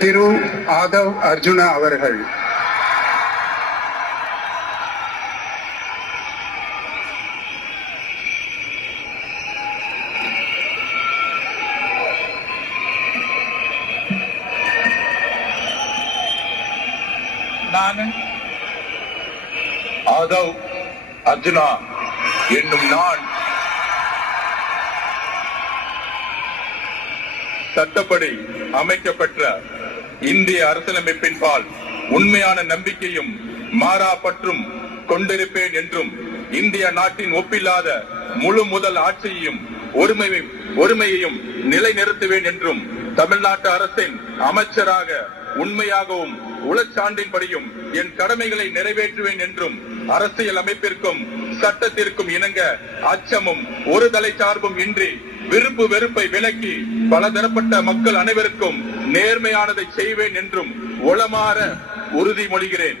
திரு ஆதவ் அர்ஜுனா அவர்கள். நான் ஆதவ் அர்ஜுனா என்னும் நான் சட்டப்படி அமைக்கப்பட்ட இந்திய அரசியலமைப்பின் பால் உண்மையான நம்பிக்கையும் மாறா பற்றும் கொண்டிருப்பேன் என்றும் இந்திய நாட்டின் ஒப்பில்லாத முழு முதல் ஆட்சியையும் ஒருமையையும் நிலைநிறுத்துவேன் என்றும் தமிழ்நாட்டு அரசின் அமைச்சராக உண்மையாகவும் உளச்சான்றின்படியும் என் கடமைகளை நிறைவேற்றுவேன் என்றும் அரசியல் அமைப்பிற்கும் சட்டத்திற்கும் இணங்க அச்சமும் ஒரு தலை சார்பும் இன்றி விருப்பு வெறுப்பை விலக்கி பலதரப்பட்ட மக்கள் அனைவருக்கும் நேர்மையானதை செய்வேன் என்றும் உளமாற உறுதிமொழிகிறேன்.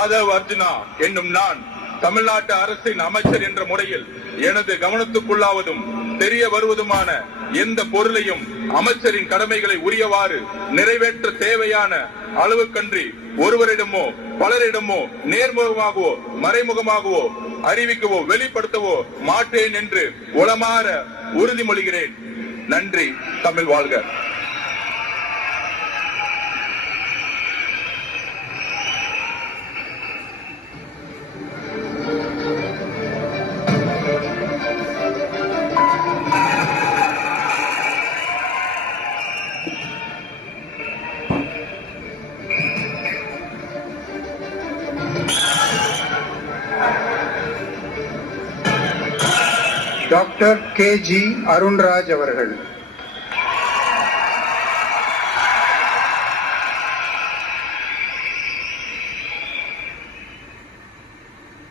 ஆதவ் அர்ஜுனா என்னும் நான் தமிழ்நாட்டு அரசின் அமைச்சர் என்ற முறையில் எனது கவனத்துக்குள்ளாவதும் தெரிய வருவதுமான எந்த பொருளையும் அமைச்சரின் கடமைகளை உரியவாறு நிறைவேற்ற தேவையான அளவுக்கன்றி ஒருவரிடமோ பலரிடமோ நேர்முகமாகவோ மறைமுகமாகவோ அறிவிக்கவோ வெளிப்படுத்தவோ மாட்டேன் என்று உளமாற உறுதிமொழிகிறேன். நன்றி. தமிழ் வாழ்க. டாக்டர் கே.ஜி. அருண்ராஜ் அவர்கள்.